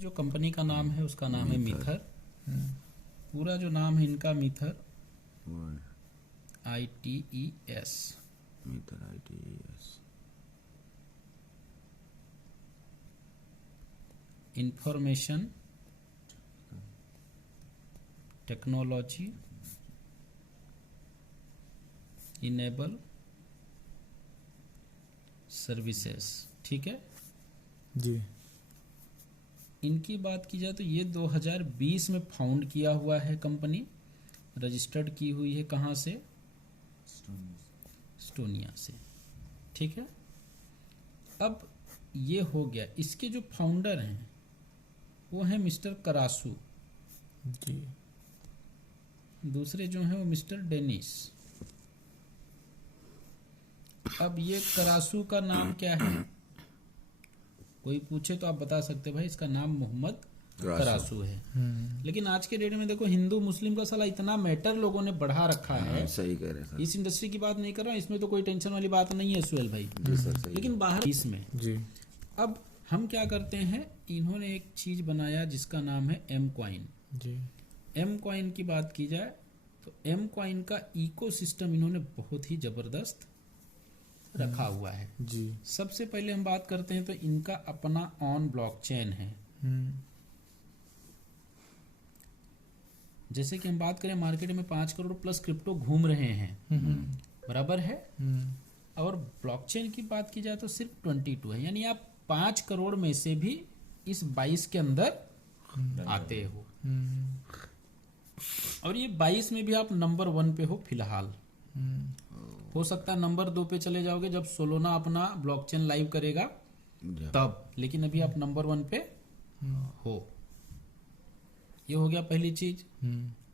जो कंपनी का नाम है उसका नाम है मिथर। पूरा जो नाम है इनका मिथर ITES। मिथर ITES। Information technology enable services. ठीक है जी। इनकी बात की जाए तो ये 2020 में फाउंड किया हुआ है कंपनी। रजिस्टर्ड की हुई है कहाँ से? एस्टोनिया से। ठीक है। अब ये हो गया। इसके जो फाउंडर हैं वो है मिस्टर करासू जी। दूसरे जो हैं वो मिस्टर डेनिस। अब ये करासू का नाम क्या है? कोई पूछे तो आप बता सकते भाई इसका नाम मोहम्मद करासू है। लेकिन आज के डेट में देखो हिंदू मुस्लिम का साला इतना मैटर लोगों ने बढ़ा रखा है। सही कह रहे सर। इस इंडस्ट्री की बात नहीं कर रहा हूँ, इसमें तो कोई टेंशन वाली बात नहीं है सुहेल भाई। जी सर सही। लेकिन बाहर इसमें जी। अब हम क्या करते हैं, इन्होंने एक चीज बनाया जिसका नाम है एम कॉइन। जी। एम कॉइन की बात की जाए तो एम कॉइन का इकोसिस्टम इन्होंने बहुत ही जबरदस्त रखा हुआ है। जी। सबसे पहले हम बात करते हैं तो इनका अपना ऑन ब्लॉकचेन है। जैसे कि हम बात करें मार्केट में 5 करोड़ प्लस क्रिप्टो घूम रहे हैं, बराबर है। और ब्लॉकचेन की बात की जाए तो सिर्फ 22 है, यानी आप 5 करोड़ में से भी इस 22 के अंदर आते हो। और ये 22 में भी आप नंबर 1 पे हो फिलहाल। हो सकता है नंबर 2 पे चले जाओगे जब सोलोना अपना ब्लॉकचेन लाइव करेगा तब, लेकिन अभी आप नंबर 1 पे हो। ये हो गया पहली चीज।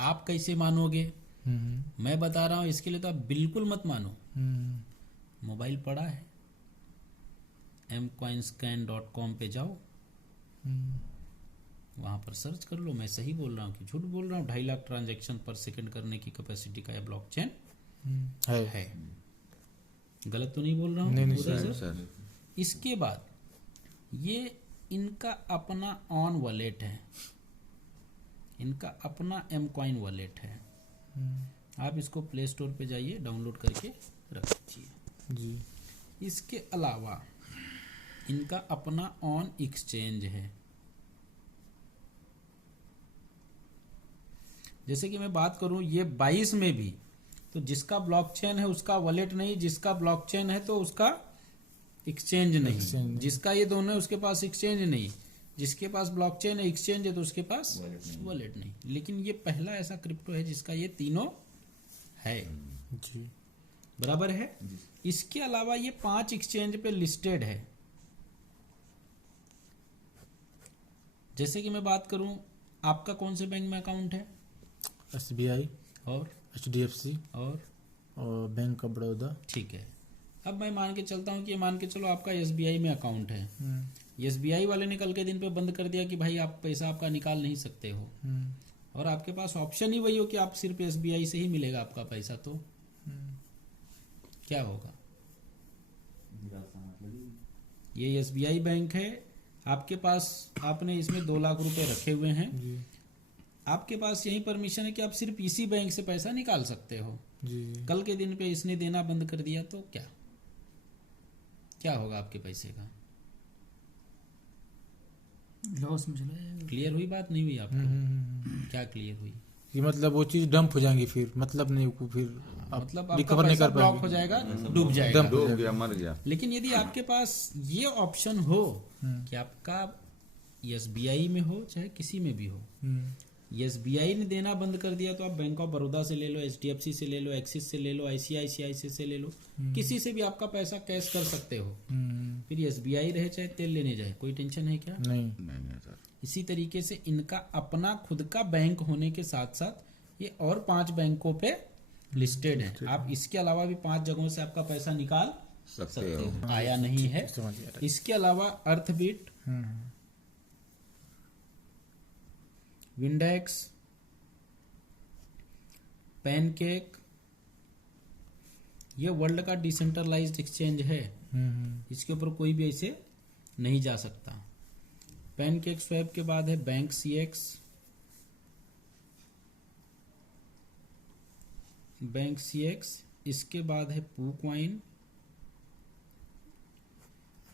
आप कैसे मानोगे? मैं बता रहा हूं, इसके लिए तो आप बिल्कुल मत मानो। मोबाइल पड़ा है, mcoinscan.com पे जाओ, वहां पर सर्च कर लो। मैं सही बोल रहा हूँ कि झूठ बोल रहा हूँ? 2.5 लाख ट्रांजैक्शन पर सेकंड करने की कैपेसिटी का यह ब्लॉकचेन है। गलत तो नहीं बोल रहा हूँ? नहीं सर। इसके बाद ये इनका अपना ऑन वॉलेट है, इनका अपना एम कॉइन वॉलेट है। आप इसको प्ले स्टोर पे जाइए, डाउनलोड करके रख दीजिए जी। इसके अलावा इनका अपना ऑन एक्सचेंज है। जैसे कि मैं बात करूं ये 22 में भी, तो जिसका ब्लॉकचेन है उसका वॉलेट नहीं, जिसका ब्लॉकचेन है तो उसका एक्सचेंज नहीं। जिसका ये दोनों है उसके पास एक्सचेंज नहीं, जिसके पास ब्लॉकचेन है एक्सचेंज है तो उसके पास वॉलेट नहीं। लेकिन ये पहला ऐसा क्रिप्टो है जिसका ये तीनों है। जी। बराबर है। इसके अलावा ये 5 एक्सचेंज पे लिस्टेड है। जैसे कि मैं बात करूं, आपका कौन से बैंक में अकाउंट है? SBI और HDFC और बैंक ऑफ बड़ौदा। ठीक है। अब मैं मान के चलता हूं कि ये मान के चलो आपका SBI में अकाउंट है। SBI वाले ने कल के दिन पे बंद कर दिया कि भाई आप पैसा आपका निकाल नहीं सकते हो, और आपके पास ऑप्शन ही वही हो कि आप सिर्फ SBI से ही मिलेगा आपका पैसा, तो क्या होगा? ये SBI बैंक है, आपके पास आपने इसमें 2 लाख रुपए रखे हुए हैं। आपके पास यही परमिशन है कि आप सिर्फ इसी बैंक से पैसा निकाल सकते हो। जी। कल के दिन पे इसने देना बंद कर दिया तो क्या होगा आपके पैसे का? लॉस में चला जाएगा। क्लियर हुई बात? नहीं हुई आपको? क्या क्लियर हुई? कि मतलब वो चीज डंप हो जाएंगी, फिर मतलब नहीं को फिर मतलब आपका रिकवर नहीं पैसा कर ब्लॉक पाएंगे। हो जाएगा, डूब जाएगा। डूब गया, मर गया। लेकिन यदि आपके पास ये ऑप्शन हो कि आपका SBI में हो चाहे किसी में भी हो, SBI ने देना बंद कर दिया तो आप बैंक ऑफ बड़ौदा से ले लो, HDFC से ले लो, एक्सिस से ले लो, ICICI से ले लो, किसी से भी आपका पैसा कैश कर सकते हो। फिर SBI रहे चाहे तेल लेने जाए, कोई टेंशन है क्या? नहीं सर। इसी तरीके से इनका अपना खुद का बैंक होने के साथ साथ ये और 5 बैंकों पे लिस्टेड है। आप इसके अलावा भी 5 जगहों से आपका पैसा निकाल सकते हो। आया नहीं है? समझ गया। इसके अलावा अर्थबीट, विंडेक्स, पैनकेक, ये वर्ल्ड का डिसेंट्रलाइज्ड एक्सचेंज है। इसके ऊपर कोई भी ऐसे नहीं जा सकता। पैनकेक स्वैप के बाद है बैंक CX, बैंक CX, इसके बाद है PooCoin,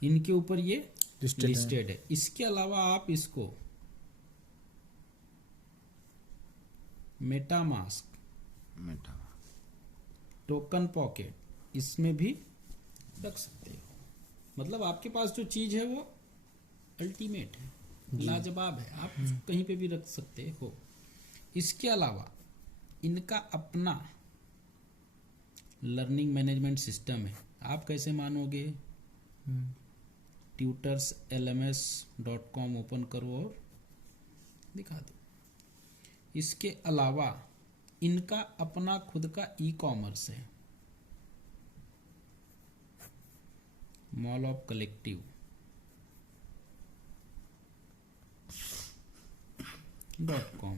इनके ऊपर ये लिस्टेड है। इसके अलावा आप इसको मेटामास्क, मेटा टोकन पॉकेट, इसमें भी रख सकते हो। मतलब आपके पास जो चीज है वो अल्टीमेट है, लाजवाब है, आप उसको कहीं पे भी रख सकते हो। इसके अलावा इनका अपना लर्निंग मैनेजमेंट सिस्टम है। आप कैसे मानोगे? tutorslms.com ओपन करो और दिखा दो। इसके अलावा इनका अपना खुद का ई-कॉमर्स है, mall of collective .com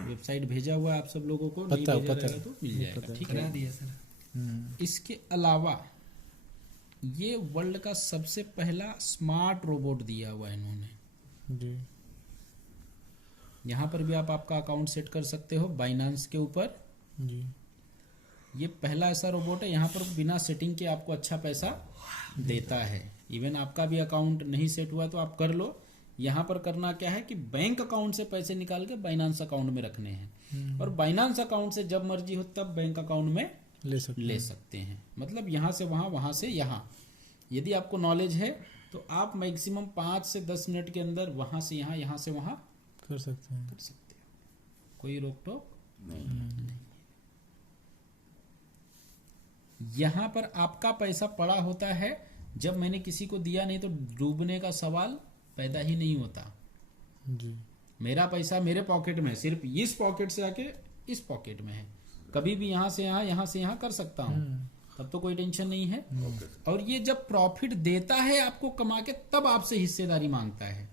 website भेजा हुआ है आप सब लोगों को, नहीं पता भेजा है। रहेगा तो मिल जाएगा, ठीक करा है। दिया सर। इसके अलावा ये वर्ल्ड का सबसे पहला स्मार्ट रोबोट दिया हुआ है इन्होंने। जी यहाँ पर भी आप आपका अकाउंट सेट कर सकते हो बाइनांस के ऊपर। जी ये पहला ऐसा रोबोट है, यहाँ पर बिना सेटिंग के आपको अच्छा पैसा देता है। इवन आपका भी अकाउंट नहीं सेट हुआ तो आप कर लो। यहाँ पर करना क्या है कि बैंक अकाउंट से पैसे निकाल के बाइनांस अकाउंट में रखने हैं, और बाइनांस अकाउंट से जब मर्जी हो तब बैंक अकाउंट में ले सकते हैं। मतलब यहाँ से वहाँ, वहाँ से यहाँ। यदि आपको नॉलेज है तो आप मैक्सिमम 5 से 10 मिनट के अंदर वहाँ से यहाँ, यहाँ से वहाँ कर सकते हैं। कर सकते हो, कोई रोक टोक नहीं। यहाँ पर आपका पैसा पड़ा होता है, जब मैंने किसी को दिया नहीं तो डूबने का सवाल पैदा ही नहीं होता। जी मेरा पैसा मेरे पॉकेट में है, सिर्फ इस पॉकेट से आके इस पॉकेट में है। कभी भी यहाँ से यहाँ, यहाँ से यहाँ कर सकता हूँ, तब तो कोई टेंशन नहीं है। और ये जब प्रॉफिट देता है आपको कमा के, तब आपसे हिस्सेदारी मांगता है।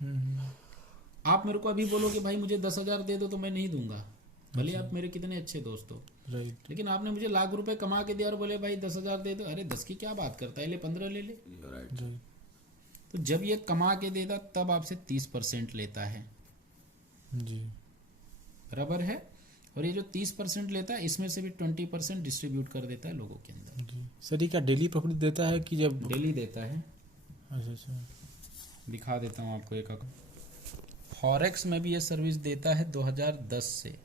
आप मेरे को अभी बोलो कि भाई मुझे 10,000 दे दो, तो मैं नहीं दूंगा, भले आप मेरे कितने अच्छे दोस्त हो। राइट। लेकिन आपने मुझे लाख रुपए कमा के दिया और बोले भाई 10,000 दे दो, अरे 10 की क्या बात करता है, ले 15 ले ले। राइट। जी तो जब ये कमा के देता तब आपसे 30% लेता है, जी बराबर है। और ये जो 30% लेता है, इसमें से भी 20% डिस्ट्रीब्यूट कर देता है लोगों के अंदर। जी सर, ये क्या डेली प्रॉफिट देता है कि जब? डेली देता है। अच्छा अच्छा। दिखा देता हूँ आपको एक अकाउंट। फॉरेक्स में भी ये सर्विस देता है 2010 से।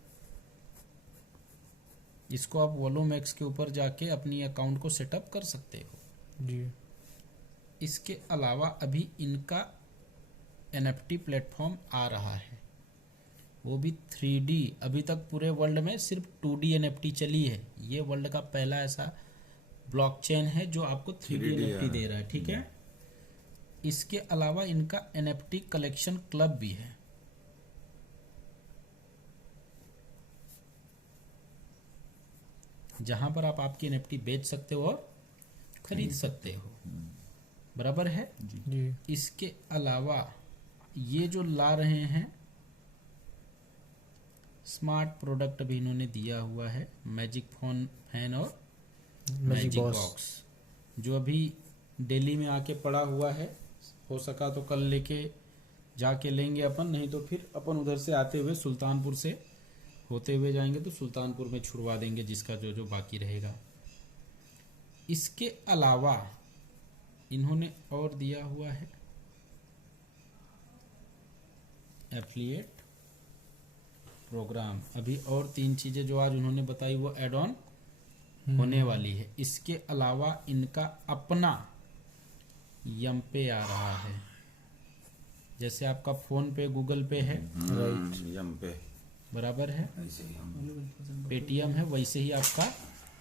इसको आप वोलोमैक्स के ऊपर जाके अपनी अकाउंट को सेटअप कर सकते हो। जी इसके अलावा अभी इनका NFT प्लेटफॉर्म आ रहा है, वो भी 3D। अभी तक पूरे वर्ल्ड में सिर्फ 2D NFT चली है। ये वर्ल्ड का पहला ऐसा ब्लॉकचेन है जो आपको 3D NFT दे रहा है, ठीक है। इसके अलावा इनका NFT कलेक्शन क्लब भी है। जहां पर आप आपकी NFT बेच सकते हो और खरीद सकते हो, बराबर है। जी इसके अलावा ये जो ला रहे हैं स्मार्ट प्रोडक्ट भी इन्होंने दिया हुआ है, मैजिक फोन फैन और मैजिक बॉक्स, जो अभी दिल्ली में आके पड़ा हुआ है। हो सका तो कल लेके जाके लेंगे अपन, नहीं तो फिर अपन उधर से आते हुए सुल्तानपुर से होते हुए जाएंगे तो सुल्तानपुर में छुड़वा देंगे जिसका जो जो बाकी रहेगा। इसके अलावा इन्होंने और दिया हुआ है एफिलिएट प्रोग्राम। अभी और 3 चीजें जो आज उन्होंने बताई वो एड ऑन होने वाली है। इसके अलावा इनका अपना यम-पे आ रहा है। जैसे आपका फोन पे, गूगल पे है, राइट। यम पे बराबर है, ऐसे ही हम पेटीएम है, वैसे ही आपका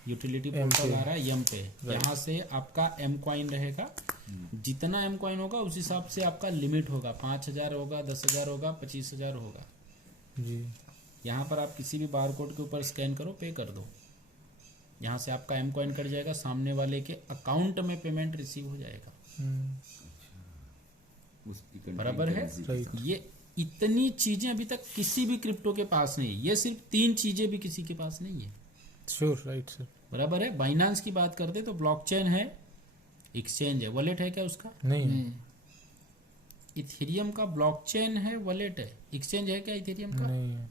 यूटिलिटी पोर्टल आ रहा है यम पे। यहाँ से आपका एम कॉइन रहेगा, जितना एम कॉइन होगा उस हिसाब से आपका लिमिट होगा। 5,000 होगा, 10,000 होगा, 25,000 होगा। जी यहाँ पर आप किसी भी बार कोड के ऊपर स्कैन करो, पे कर दो, यहाँ से आपका एम कॉइन कट जाएगा, सामने वाले के अकाउंट में पेमेंट रिसीव हो जाएगा, उसकी बराबर है। राइट। ये इतनी चीजें अभी तक किसी भी क्रिप्टो के पास नहीं है। ये सिर्फ 3 चीजें भी किसी के पास नहीं है, श्योर, राइट सर। बराबर है। बाइनांस की बात करते तो ब्लॉकचेन है, एक्सचेंज है, वॉलेट है क्या उसका? नहीं इथेरियम का ब्लॉकचेन है, वॉलेट है, एक्सचेंज है क्या इथेरियम का? नहीं है।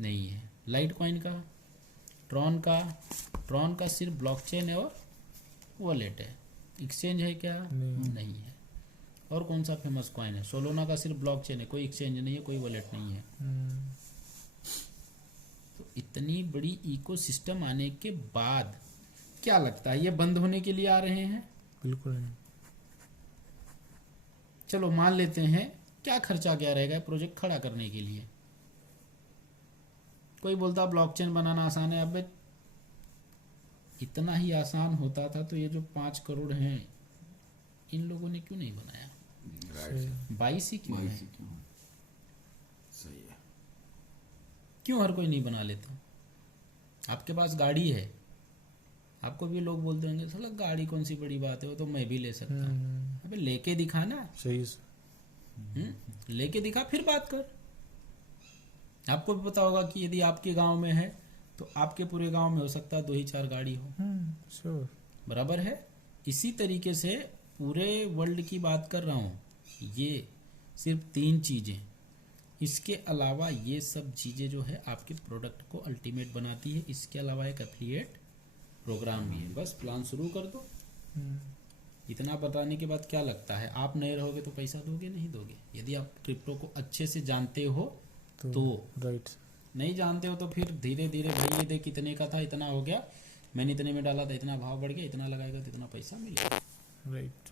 नहीं है। लाइट कॉइन का, ट्रॉन का सिर्फ ब्लॉकचेन है और वॉलेट है, एक्सचेंज है क्या? नहीं है। और कौन सा फेमस कॉइन है? सोलोना का सिर्फ ब्लॉकचेन है, कोई एक्सचेंज नहीं है, कोई वॉलेट नहीं है। तो इतनी बड़ी इकोसिस्टम आने के बाद क्या लगता है ये बंद होने के लिए आ रहे हैं? बिल्कुल नहीं। चलो मान लेते हैं, क्या खर्चा क्या रहेगा प्रोजेक्ट खड़ा करने के लिए? कोई बोलता ब्लॉकचेन बनाना आसान है। अब इतना ही आसान होता था तो ये जो 5 करोड़ हैं इन लोगों ने क्यों नहीं बनाया? राइट 22 ही क्यों है? क्यों सही है। क्यों हर कोई नहीं बना लेता? आपके पास गाड़ी है, आपको भी लोग बोलते होंगे साला गाड़ी कौन सी बड़ी बात है, वो तो मैं भी ले सकता हूँ। अबे लेके दिखा ना। सही है। लेके दिखा फिर बात कर। आपको भी पता होगा कि यदि आपके गांव में है तो आपके पूरे गांव में हो सकता है 2 ही 4 गाड़ी हो। श्योर। बराबर है। इसी तरीके से पूरे वर्ल्ड की बात कर रहा हूँ, ये सिर्फ 3 चीजें, इसके अलावा ये सब चीजें जो है आपके प्रोडक्ट को अल्टीमेट बनाती है। इसके अलावा एक एफिलिएट प्रोग्राम भी है। बस प्लान शुरू कर दो। इतना बताने के बाद क्या लगता है आप नए रहोगे तो पैसा दोगे नहीं दोगे? यदि आप क्रिप्टो को अच्छे से जानते हो तो राइट। नहीं जानते हो तो फिर धीरे धीरे भाई ये देख कितने का था, इतना हो गया, मैंने इतने में डाला था, इतना भाव बढ़ गया, इतना लगाएगा तो इतना पैसा मिलेगा। राइट।